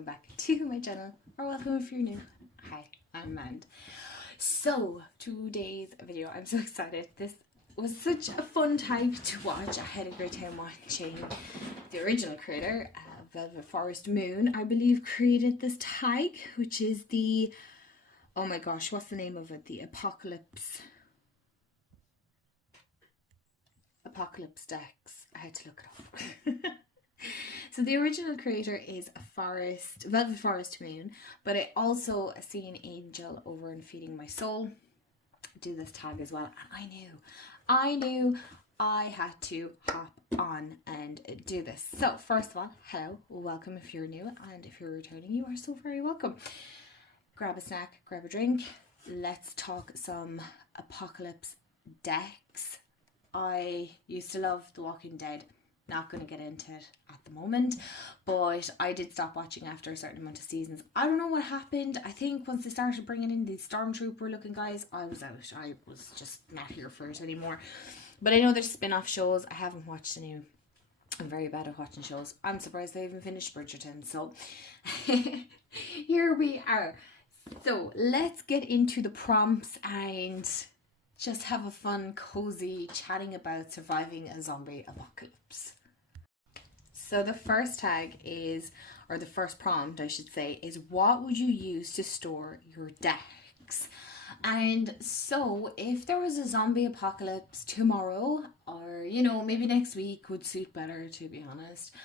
welcome back to my channel, or welcome if you're new. Hi, I'm Mand. So today's video, I'm so excited. This was such a fun tag to watch. I had a great time watching the original creator, Velvet Forest Moon, I believe, created this tag, which is the, oh my gosh, what's the name of it? The Apocalypse decks. I had to look it up. So the original creator is Velvet Forest Moon, but I also seen Angel over in Feeding My Soul do this tag as well, and I knew I had to hop on and do this. So first of all, hello, welcome if you're new, and if you're returning, you are so very welcome. Grab a snack, grab a drink, let's talk some apocalypse decks. I used to love The Walking Dead. Not going to get into it at the moment, but I did stop watching after a certain amount of seasons. I don't know what happened. I think once they started bringing in these stormtrooper looking guys, I was out. I was just not here for it anymore. But I know there's spin-off shows. I haven't watched any. I'm very bad at watching shows. I'm surprised they even finished Bridgerton. So here we are. So let's get into the prompts and just have a fun, cozy chatting about surviving a zombie apocalypse. So the first tag is, or the first prompt I should say, is what would you use to store your decks? And so if there was a zombie apocalypse tomorrow, or you know, maybe next week would suit better, to be honest,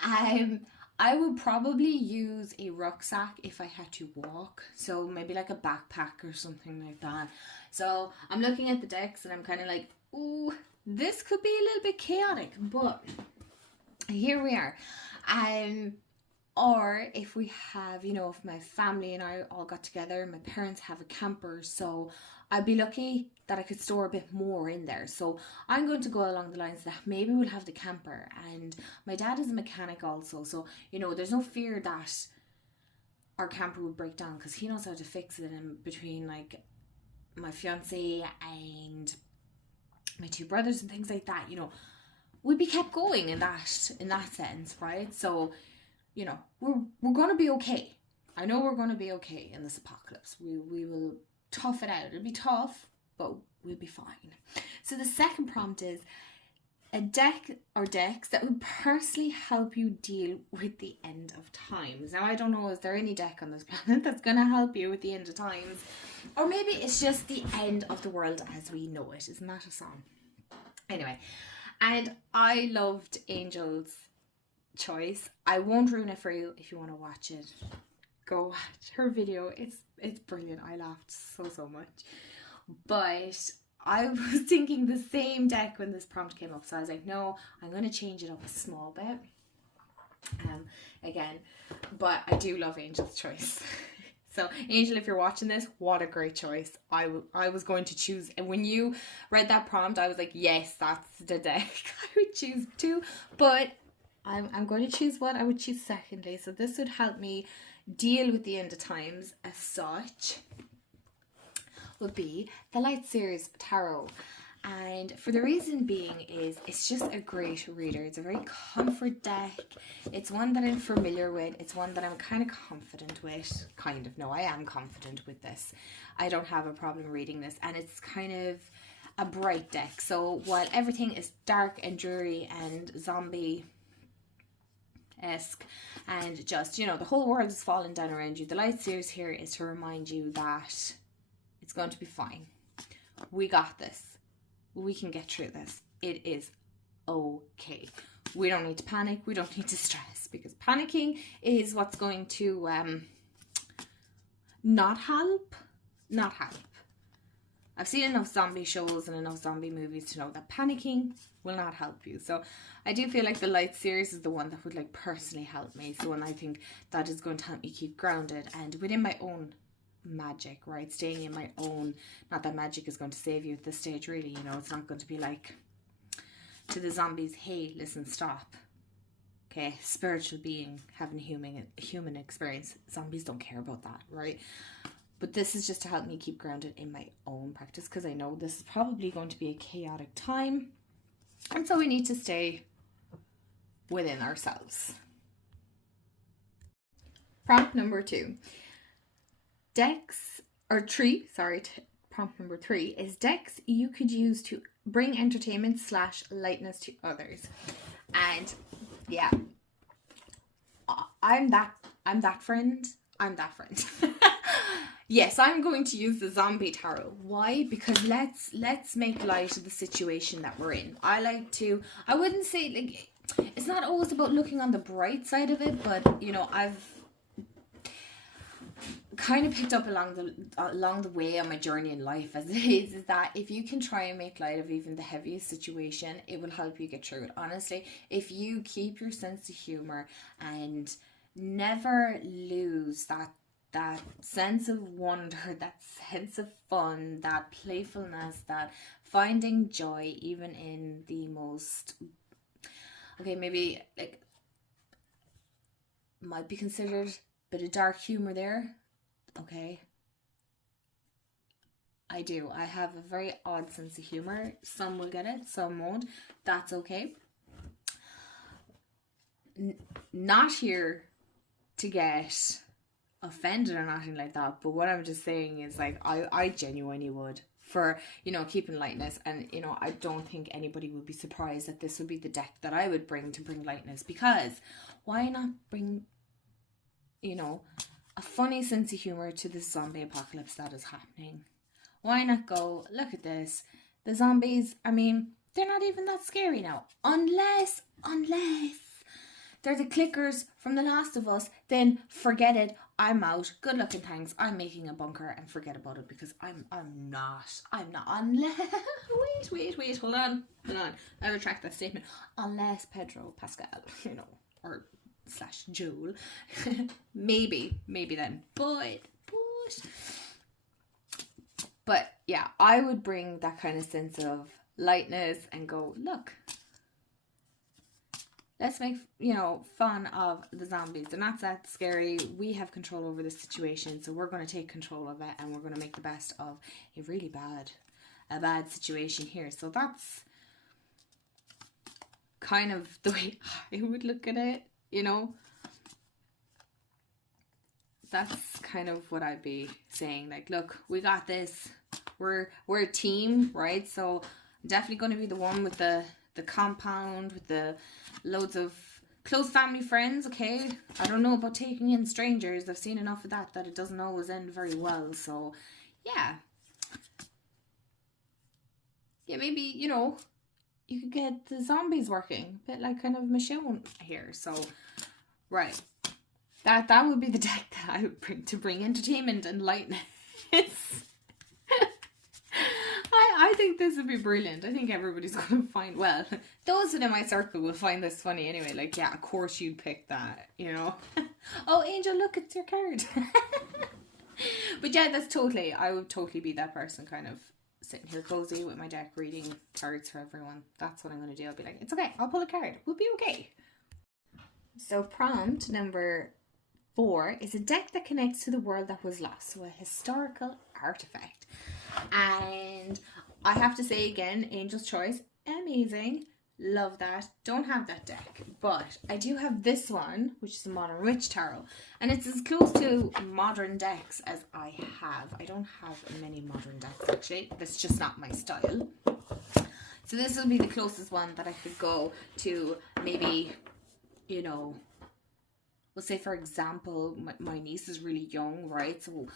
I would probably use a rucksack if I had to walk. So maybe like a backpack or something like that. So I'm looking at the decks and I'm kind of like, ooh, this could be a little bit chaotic, but here we are. Or if we have, you know, if my family and I all got together, my parents have a camper, so I'd be lucky that I could store a bit more in there. So I'm going to go along the lines that maybe we'll have the camper, and my dad is a mechanic also, so you know, there's no fear that our camper would break down because he knows how to fix it. And between like my fiance and my two brothers and things like that, you know, we'd be kept going in that sense, right? So you know, we're going to be okay. I know we're going to be okay in this apocalypse. We will tough it out. It'll be tough, but we'll be fine. So the second prompt is a deck or decks that would personally help you deal with the end of times. Now, I don't know, is there any deck on this planet that's going to help you with the end of times? Or maybe it's just the end of the world as we know it. Isn't that a song? Anyway, and I loved Angel's choice. I won't ruin it for you. If you want to watch it, go watch her video. It's brilliant. I laughed so much. But I was thinking the same deck when this prompt came up, so I was like, no, I'm going to change it up a small bit again. But I do love Angel's choice. So Angel, if you're watching this, what a great choice. I was going to choose, and when you read that prompt, I was like, yes, that's the deck I would choose too. But I'm going to choose what I would choose secondly. So this would help me deal with the end of times as such, would be the Light Series Tarot. And for the reason being is it's just a great reader. It's a very comfort deck. It's one that I'm familiar with. It's one that I'm kind of confident with. No, I am confident with this. I don't have a problem reading this. And it's kind of a bright deck. So while everything is dark and dreary and zombie-esque, and just, you know, the whole world is falling down around you, the Light Series here is to remind you that it's going to be fine. We got this. We can get through this. It is okay. We don't need to panic. We don't need to stress, because panicking is what's going to not help. I've seen enough zombie shows and enough zombie movies to know that panicking will not help you. So I do feel like the Light Series is the one that would like personally help me. So, and I think that is going to help me keep grounded and within my own magic, right? Staying in my own, not that magic is going to save you at this stage, really, you know, it's not going to be like to the zombies, hey, listen, stop. Okay, spiritual being having a human experience. Zombies don't care about that, right? But this is just to help me keep grounded in my own practice, because I know this is probably going to be a chaotic time. And so we need to stay within ourselves. Prompt number 2. Decks, or 3, sorry, prompt number 3 is decks you could use to bring entertainment / lightness to others. And yeah, I'm that friend. Yes, I'm going to use the zombie tarot. Why? Because let's make light of the situation that we're in. I wouldn't say, like, it's not always about looking on the bright side of it, but you know, I've kind of picked up along the way on my journey in life as it is that if you can try and make light of even the heaviest situation, it will help you get through it. Honestly, if you keep your sense of humor and never lose that sense of wonder, that sense of fun, that playfulness, that finding joy even in the most, okay, maybe like might be considered a bit of dark humor there. Okay, I do. I have a very odd sense of humor. Some will get it, some won't. That's okay. Not here to get offended or nothing like that, but what I'm just saying is, like, I genuinely would, for, you know, keeping lightness. And, you know, I don't think anybody would be surprised that this would be the deck that I would bring to bring lightness, because why not bring, you know, a funny sense of humor to this zombie apocalypse that is happening? Why not go, look at this, the zombies, I mean, they're not even that scary now, unless they're the clickers from The Last of Us. Then forget it, I'm out, good luck and thanks, I'm making a bunker and forget about it, because I'm not, unless, wait, hold on, I retract that statement, unless Pedro Pascal, you know, or / Joel, maybe then, but yeah, I would bring that kind of sense of lightness and go, look, let's make, you know, fun of the zombies. They're not that scary. We have control over the situation, so we're going to take control of it, and we're going to make the best of a really bad situation here. So that's kind of the way I would look at it, you know. That's kind of what I'd be saying. Like, look, we got this. We're a team, right? So I'm definitely going to be the one with the compound, with the loads of close family friends, okay? I don't know about taking in strangers. I've seen enough of that it doesn't always end very well. So, yeah. Yeah, maybe, you know, you could get the zombies working. A bit like kind of Michonne here. So, right. That would be the deck that I would bring entertainment and lightness. I think this would be brilliant. I think everybody's going to find, well, those within my circle will find this funny anyway. Like, yeah, of course you'd pick that, you know. Oh, Angel, look, it's your card. But yeah, I would totally be that person, kind of sitting here cozy with my deck, reading cards for everyone. That's what I'm going to do. I'll be like, it's okay, I'll pull a card. We'll be okay. So prompt number 4 is a deck that connects to the world that was lost, so a historical artifact. And I have to say again, Angel's Choice, amazing, love that. Don't have that deck, but I do have this one, which is a Modern Witch Tarot, and it's as close to modern decks as I have. I don't have many modern decks, actually. That's just not my style. So this will be the closest one that I could go to, maybe, you know, we'll say, for example, my niece is really young, right? So,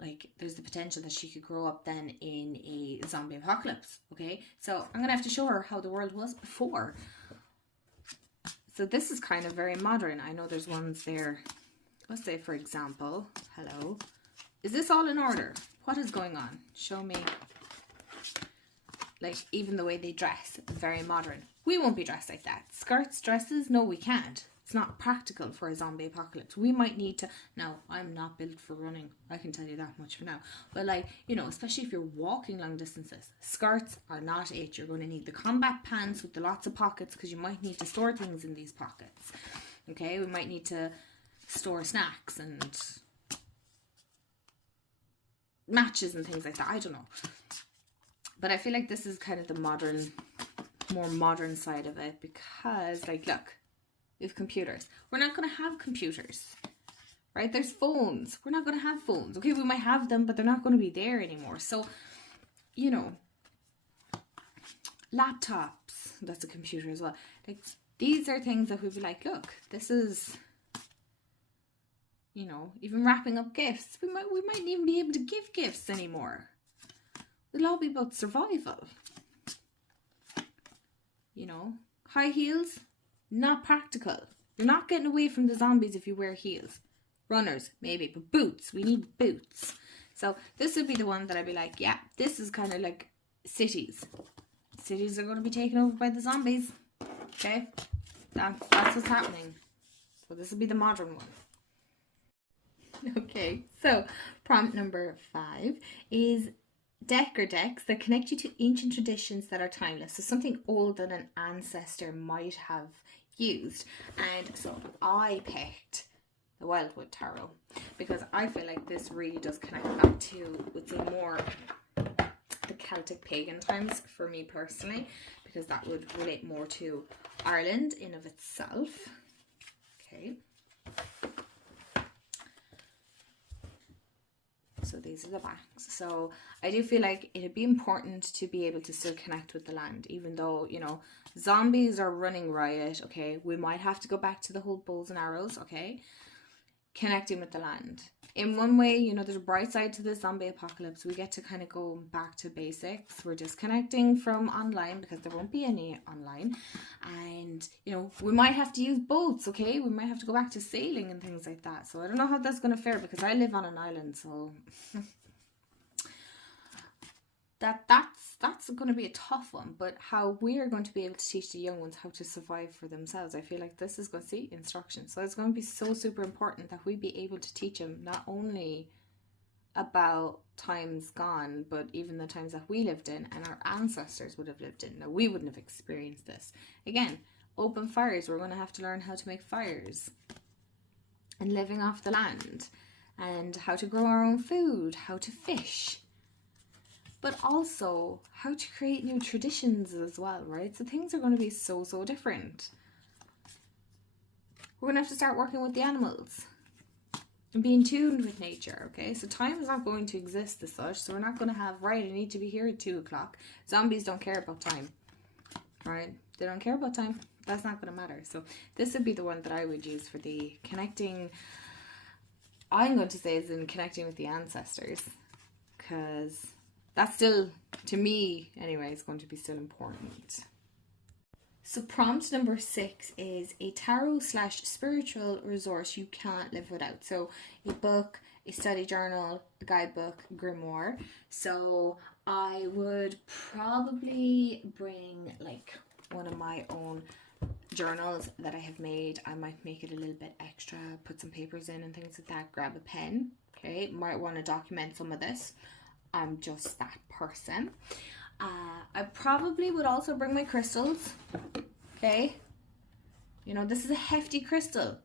like, there's the potential that she could grow up then in a zombie apocalypse, okay? So I'm going to have to show her how the world was before. So this is kind of very modern. I know there's ones there. Let's say, for example, hello. Is this all in order? What is going on? Show me. Like, even the way they dress, very modern. We won't be dressed like that. Skirts, dresses, no, we can't. It's not practical for a zombie apocalypse. We might need to... Now, I'm not built for running. I can tell you that much for now. But, like, you know, especially if you're walking long distances, skirts are not it. You're going to need the combat pants with the lots of pockets, because you might need to store things in these pockets. Okay? We might need to store snacks and matches and things like that. I don't know. But I feel like this is kind of the modern, more modern side of it, because, like, look, we have computers. We're not going to have computers, right? There's phones. We're not going to have phones. Okay, we might have them, but they're not going to be there anymore. So, you know, laptops, that's a computer as well. Like, these are things that we'd be like, look, this is, you know, even wrapping up gifts. We mightn't even be able to give gifts anymore. It'll all be about survival. You know, high heels, not practical. You're not getting away from the zombies if you wear heels. Runners, maybe, but boots. We need boots. So this would be the one that I'd be like, yeah, this is kind of like cities. Cities are going to be taken over by the zombies. Okay? That's what's happening. So this will be the modern one. Okay, so prompt number 5 is deck or decks that connect you to ancient traditions that are timeless. So something old that an ancestor might have used. And so I picked the Wildwood Tarot because I feel like this really does connect back to, would say, more the Celtic pagan times for me personally, because that would relate more to Ireland in of itself. Okay. So these are the backs. So I do feel like it'd be important to be able to still connect with the land, even though, you know, zombies are running riot. Okay, we might have to go back to the whole bows and arrows. Okay, connecting with the land. In one way, you know, there's a bright side to the zombie apocalypse. We get to kind of go back to basics. We're disconnecting from online because there won't be any online. And, you know, we might have to use boats, okay? We might have to go back to sailing and things like that. So I don't know how that's going to fare because I live on an island, so that's going to be a tough one. But how we are going to be able to teach the young ones how to survive for themselves, I feel like this is going to see instructions. So it's going to be so super important that we be able to teach them not only about times gone, but even the times that we lived in and our ancestors would have lived in. Now, we wouldn't have experienced this. Again, open fires. We're going to have to learn how to make fires and living off the land and how to grow our own food, how to fish, but also how to create new traditions as well, right? So things are going to be so different. We're going to have to start working with the animals and being tuned with nature, okay? So time is not going to exist as such, so we're not going to have, right, I need to be here at 2 o'clock. Zombies don't care about time, right? They don't care about time. That's not going to matter. So this would be the one that I would use for the connecting. I'm going to say is in connecting with the ancestors, because that's still, to me anyway, is going to be still important. So prompt number 6 is a tarot/spiritual resource you can't live without. So a book, a study journal, a guidebook, grimoire. So I would probably bring like one of my own journals that I have made. I might make it a little bit extra, put some papers in and things like that. Grab a pen, okay? Might want to document some of this. I'm just that person. I probably would also bring my crystals, okay? You know, this is a hefty crystal.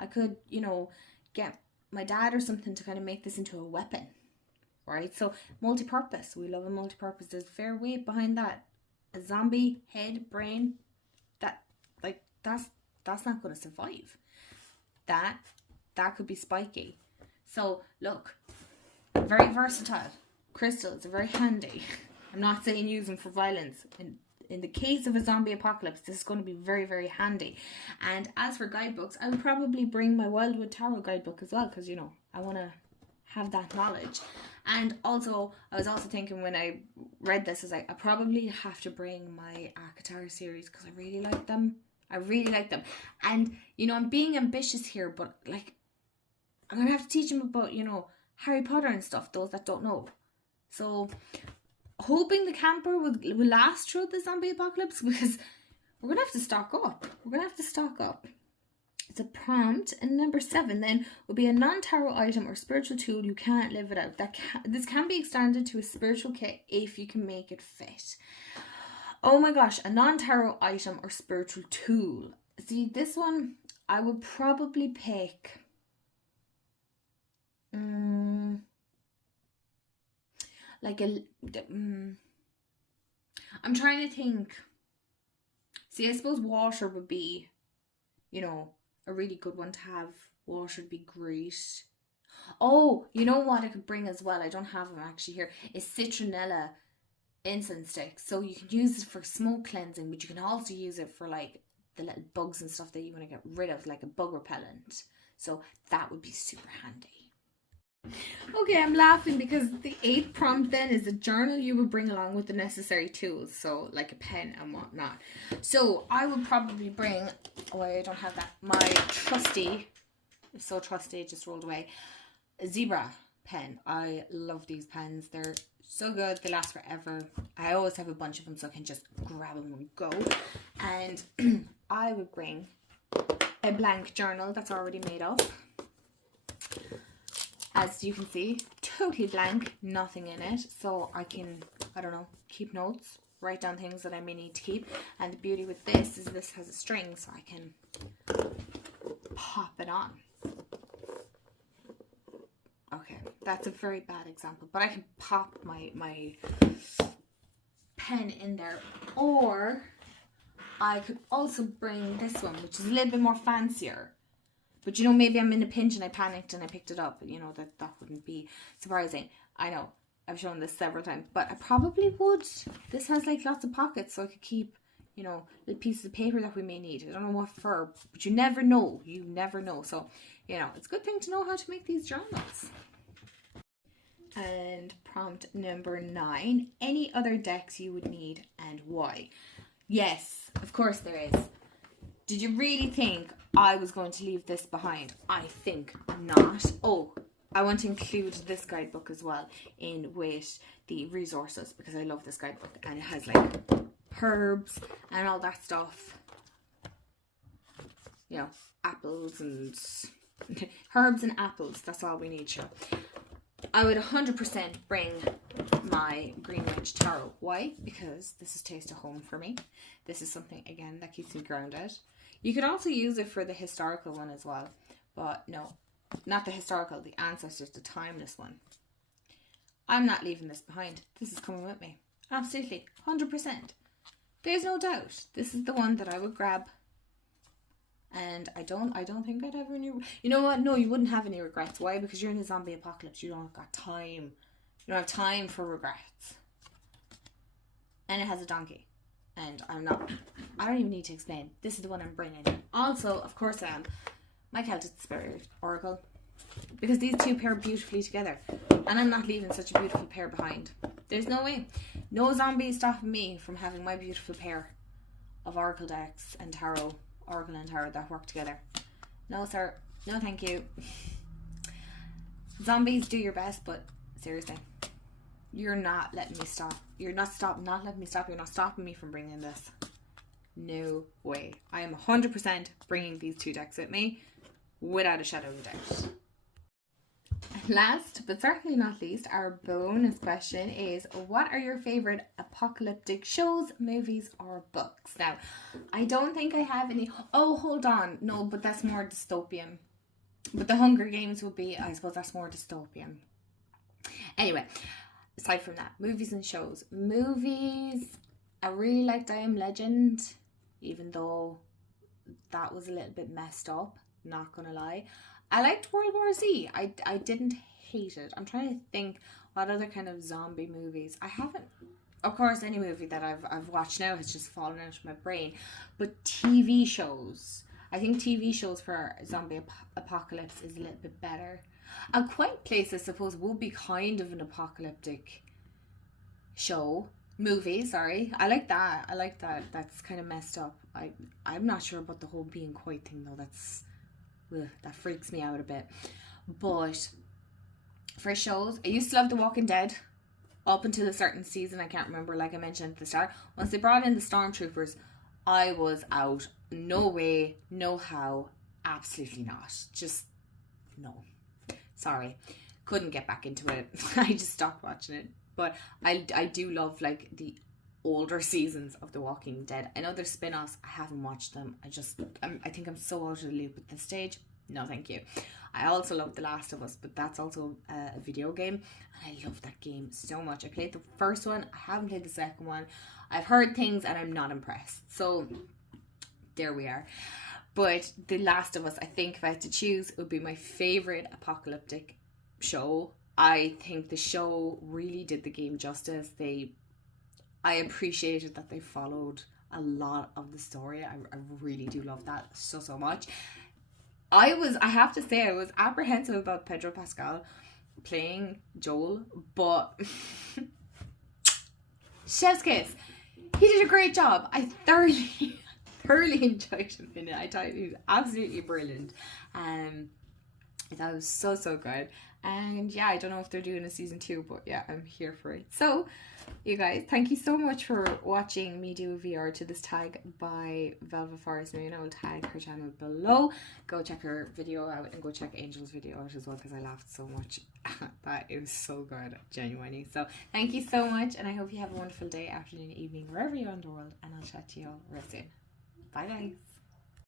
I could, you know, get my dad or something to kind of make this into a weapon, right? So multi-purpose. We love a multi-purpose. There's fair weight behind that. A zombie head, brain, that's not going to survive. That could be spiky. So look, very versatile. Crystals are very handy. I'm not saying use them for violence. In the case of a zombie apocalypse, this is going to be very handy. And as for guidebooks, I would probably bring my Wildwood Tarot guidebook as well, because, you know, I want to have that knowledge. And also, I was also thinking when I read this, I was like, I probably have to bring my Akatar series because I really like them. And, you know, I'm being ambitious here, but, like, I'm going to have to teach them about, you know, Harry Potter and stuff, those that don't know. So, hoping the camper will last through the zombie apocalypse, because we're going to have to stock up. It's a prompt. And number 7 then will be a non-tarot item or spiritual tool you can't live without. This can be extended to a spiritual kit if you can make it fit. Oh my gosh, a non-tarot item or spiritual tool. See, this one I would probably pick like I'm trying to think. See, I suppose water would be, you know, a really good one to have What would be great? Oh, you know what I could bring as well? I don't have them actually here. Is citronella incense sticks. So you can use it for smoke cleansing, but you can also use it for like the little bugs and stuff that you want to get rid of, like a bug repellent. So that would be super handy. Okay, I'm laughing because the 8th prompt then is a journal you would bring along with the necessary tools, so like a pen and whatnot. So I would probably bring, oh I don't have that, my trusty, it's so trusty it just rolled away, a zebra pen. I love these pens, they're so good, they last forever. I always have a bunch of them so I can just grab them and go. And I would bring a blank journal that's already made up. As you can see, totally blank, nothing in it. So I can, I don't know, keep notes, write down things that I may need to keep. And the beauty with this is this has a string so I can pop it on. Okay, that's a very bad example, but I can pop my pen in there. Or I could also bring this one, which is a little bit more fancier. But you know, maybe I'm in a pinch and I panicked and I picked it up. You know, that wouldn't be surprising. I know, I've shown this several times, but I probably would. This has like lots of pockets so I could keep, you know, little pieces of paper that we may need. I don't know what for, but you never know. You never know. So, you know, it's a good thing to know how to make these journals. And prompt number 9, any other decks you would need and why? Yes, of course there is. Did you really think I was going to leave this behind? I think not. Oh, I want to include this guidebook as well in with the resources because I love this guidebook and it has like herbs and all that stuff. You know, apples and herbs and apples. That's all we need, sure. I would 100% bring my Green Witch Tarot. Why? Because this is taste of home for me. This is something, again, that keeps me grounded. You could also use it for the historical one as well. But no, not the historical, the ancestors, the timeless one. I'm not leaving this behind. This is coming with me. Absolutely. 100%. There's no doubt. This is the one that I would grab. And I don't think I'd have any... You know what? No, you wouldn't have any regrets. Why? Because you're in a zombie apocalypse. You don't have got time. You don't have time for regrets. And it has a donkey. And I don't even need to explain. This is the one I'm bringing. Also, of course I am, my Celtic Spirit Oracle. Because these two pair beautifully together. And I'm not leaving such a beautiful pair behind. There's no way. No zombie stopping me from having my beautiful pair of Oracle decks and Tarot. Oracle and Tarot that work together. No sir, no thank you. Zombies, do your best, but seriously, you're not letting me stop. You're not letting me stop. You're not stopping me from bringing this. No way. I am 100% bringing these two decks with me without a shadow of a doubt. Last, but certainly not least, our bonus question is, what are your favourite apocalyptic shows, movies, or books? Now, I don't think I have any... Oh, hold on. No, but that's more dystopian. But the Hunger Games would be, I suppose that's more dystopian. Anyway, aside from that, movies and shows. Movies, I really liked I Am Legend, even though that was a little bit messed up, not gonna lie. I liked World War Z. I didn't hate it. I'm trying to think what other kind of zombie movies. I haven't, of course, any movie that I've watched now has just fallen out of my brain. But TV shows, I think TV shows for zombie apocalypse is a little bit better. A Quiet Place, I suppose, would be kind of an apocalyptic movie, sorry. I like that. That's kind of messed up. I'm not sure about the whole being quiet thing though. That freaks me out a bit. But for shows, I used to love The Walking Dead up until a certain season. I can't remember, like I mentioned at the start. Once they brought in the Stormtroopers, I was out. No way, no how, absolutely not. Just no. Sorry, couldn't get back into it. I just stopped watching it. But I do love like the older seasons of The Walking Dead. I know there's spin-offs. I haven't watched them. I think I'm so out of the loop at this stage. No, thank you. I also love The Last of Us, but that's also a video game. And I love that game so much. I played the first one. I haven't played the second one. I've heard things and I'm not impressed. So there we are. But The Last of Us, I think if I had to choose, it would be my favourite apocalyptic show. I think the show really did the game justice. I appreciated that they followed a lot of the story. I really do love that so much. I have to say, I was apprehensive about Pedro Pascal playing Joel, but chef's kiss. He did a great job. I thoroughly enjoyed him in it. I thought he was absolutely brilliant. I thought it was so good. And yeah, I don't know if they're doing a season 2, but yeah, I'm here for it. So, you guys, thank you so much for watching me do a VR to this tag by Velvet Forest Moon. I will tag her channel below. Go check her video out and go check Angel's video out as well, because I laughed so much at that. It was so good, genuinely. So thank you so much, and I hope you have a wonderful day, afternoon, evening, wherever you are in the world, and I'll chat to you all real soon. Bye guys.